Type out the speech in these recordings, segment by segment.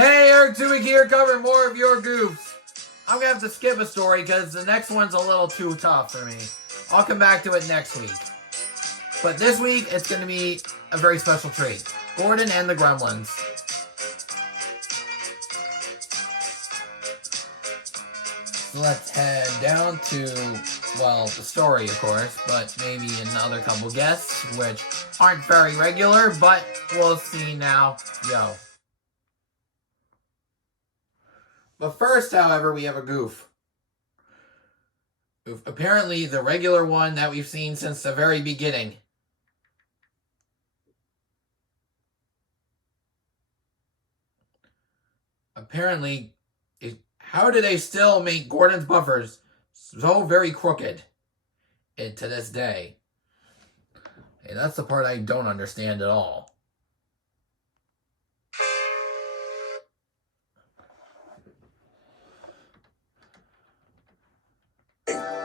Hey, Eric Tubik here, covering more of your Goofs. I'm going to have to skip a story because the next one's a little too tough for me. I'll come back to it next week. But this week, it's going to be a very special treat. Gordon and the Gremlins. So let's head down to, well, the story, of course, but maybe another couple guests, which aren't very regular, but we'll see now. Yo. But first, however, we have a goof. Apparently, the regular one that we've seen since the very beginning. Apparently, how do they still make Gordon's buffers so very crooked to this day? Hey, that's the part I don't understand at all.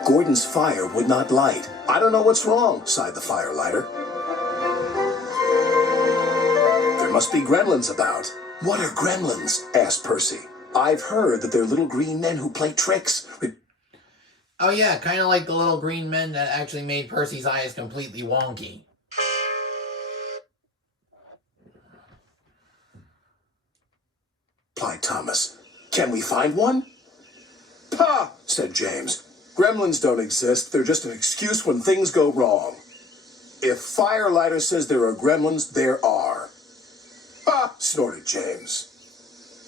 Gordon's fire would not light. I don't know what's wrong, sighed the firelighter. There must be gremlins about. What are gremlins? Asked Percy. I've heard that they're little green men who play tricks. Oh yeah, kind of like the little green men that actually made Percy's eyes completely wonky. Replied Thomas. Can we find one? Pah, said James. Gremlins don't exist. They're just an excuse when things go wrong. If Firelighter says there are gremlins, there are. Ah, snorted James.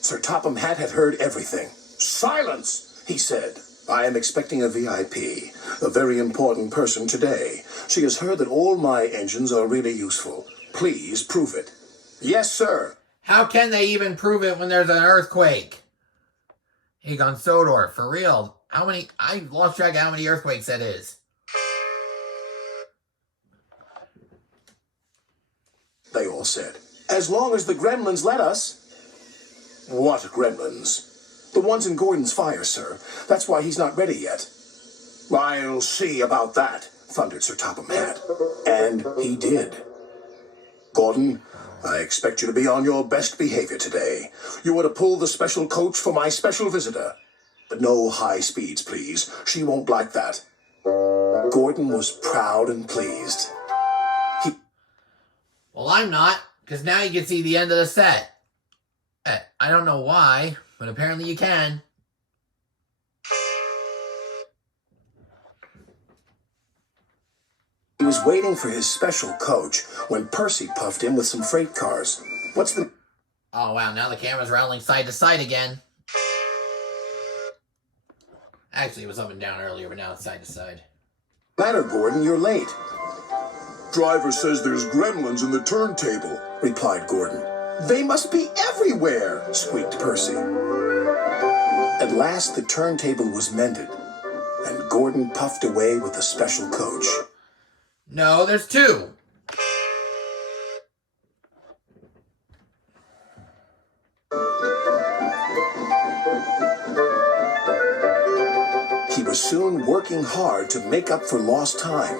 Sir Topham Hatt had heard everything. Silence, he said. I am expecting a VIP, a very important person today. She has heard that all my engines are really useful. Please prove it. Yes, sir. How can they even prove it when there's an earthquake? Egon Sodor, for real. How many? I lost track of how many earthquakes that is. They all said. As long as the gremlins let us. What gremlins? The ones in Gordon's fire, sir. That's why he's not ready yet. I'll see about that, thundered Sir Topham Hatt. And he did. Gordon, I expect you to be on your best behavior today. You are to pull the special coach for my special visitor. But no high speeds, please. She won't like that. Gordon was proud and pleased. Well, I'm not, because now you can see the end of the set. I don't know why, but apparently you can. He was waiting for his special coach when Percy puffed in with some freight cars. What's the... Oh, wow, now the camera's rattling side to side again. Actually, it was up and down earlier, but now it's side to side. Matter, Gordon, you're late. Driver says there's gremlins in the turntable, replied Gordon. They must be everywhere, squeaked Percy. At last, the turntable was mended, and Gordon puffed away with the special coach. No, there's two. He was soon working hard to make up for lost time.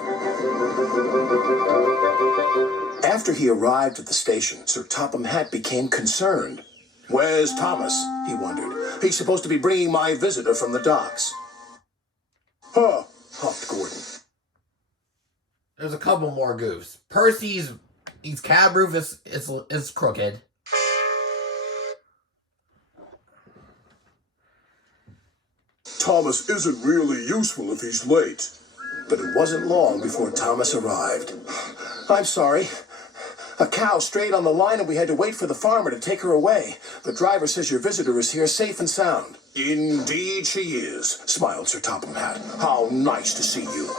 After he arrived at the station, Sir Topham Hatt became concerned. Where's Thomas? He wondered. He's supposed to be bringing my visitor from the docks. Huh, huffed Gordon. There's a couple more goofs. Percy's cab roof is crooked. Thomas isn't really useful if he's late. But it wasn't long before Thomas arrived. I'm sorry. A cow strayed on the line and we had to wait for the farmer to take her away. The driver says your visitor is here safe and sound. Indeed she is, smiled Sir Topham Hatt. How nice to see you.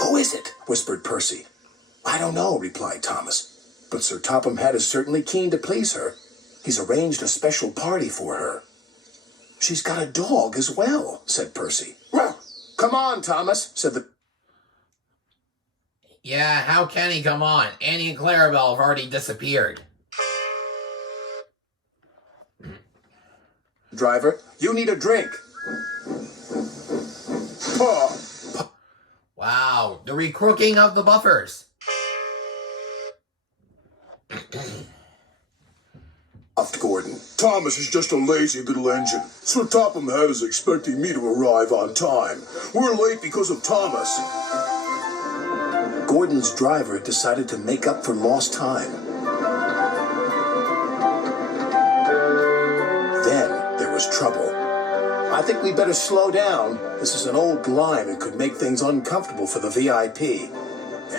Who is it? Whispered Percy. I don't know, replied Thomas. But Sir Topham Hatt is certainly keen to please her. He's arranged a special party for her. She's got a dog as well, said Percy. Well, come on, Thomas, said the... Yeah, how can he come on? Annie and Clarabelle have already disappeared. Driver, you need a drink. Paw. Wow, the recrooking of the buffers. Puffed Gordon. Thomas is just a lazy little engine. Sir Topham Hatt is expecting me to arrive on time. We're late because of Thomas. Gordon's driver decided to make up for lost time. Then there was trouble. I think we better slow down. This is an old line and could make things uncomfortable for the VIP.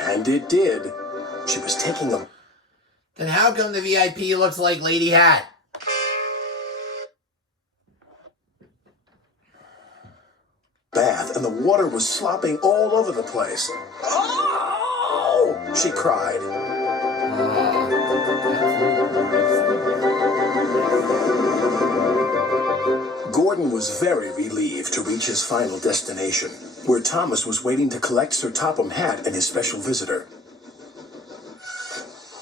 And it did. She was taking a... Then how come the VIP looks like Lady Hat? bath and the water was slopping all over the place. Oh! She cried. Gordon was very relieved to reach his final destination, where Thomas was waiting to collect Sir Topham Hatt and his special visitor.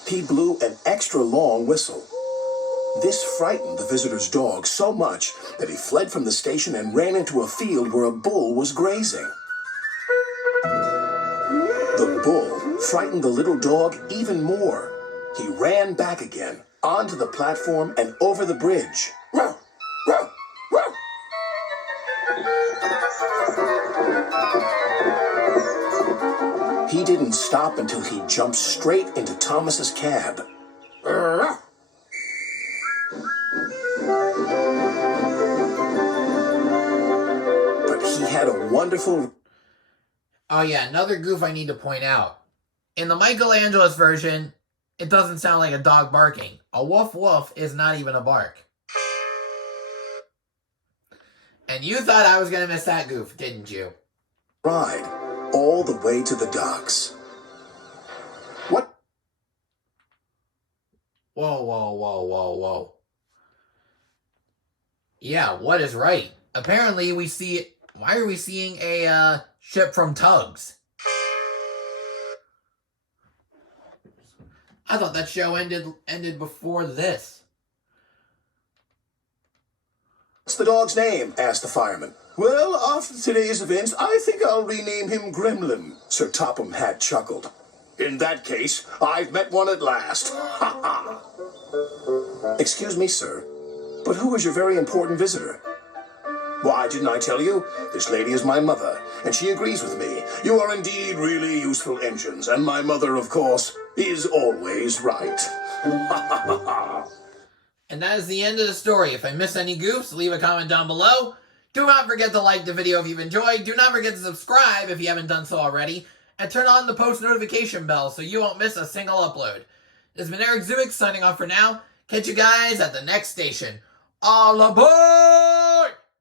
He blew an extra long whistle. This frightened the visitor's dog so much that he fled from the station and ran into a field where a bull was grazing. The bull frightened the little dog even more. He ran back again, onto the platform and over the bridge. Row, row, row. He didn't stop until he jumped straight into Thomas's cab. But he had a wonderful... Oh yeah, another goof I need to point out. In the Michelangelo's version, it doesn't sound like a dog barking. A woof woof is not even a bark. And you thought I was going to miss that goof, didn't you? Ride all the way to the docks. What? Whoa, whoa, whoa, whoa, whoa. Yeah, what is right? Apparently we see... Why are we seeing a ship from Tugs? I thought that show ended before this. What's the dog's name? Asked the fireman. Well, after today's events, I think I'll rename him Gremlin. Sir Topham Hatt chuckled. In that case, I've met one at last. Ha ha! Excuse me, sir, but who is your very important visitor? Why, didn't I tell you? This lady is my mother, and she agrees with me. You are indeed really useful engines, and my mother, of course, is always right. And that is the end of the story. If I missed any goofs, leave a comment down below. Do not forget to like the video if you've enjoyed. Do not forget to subscribe if you haven't done so already. And turn on the post notification bell so you won't miss a single upload. This has been Eric Zuick signing off for now. Catch you guys at the next station. All aboard!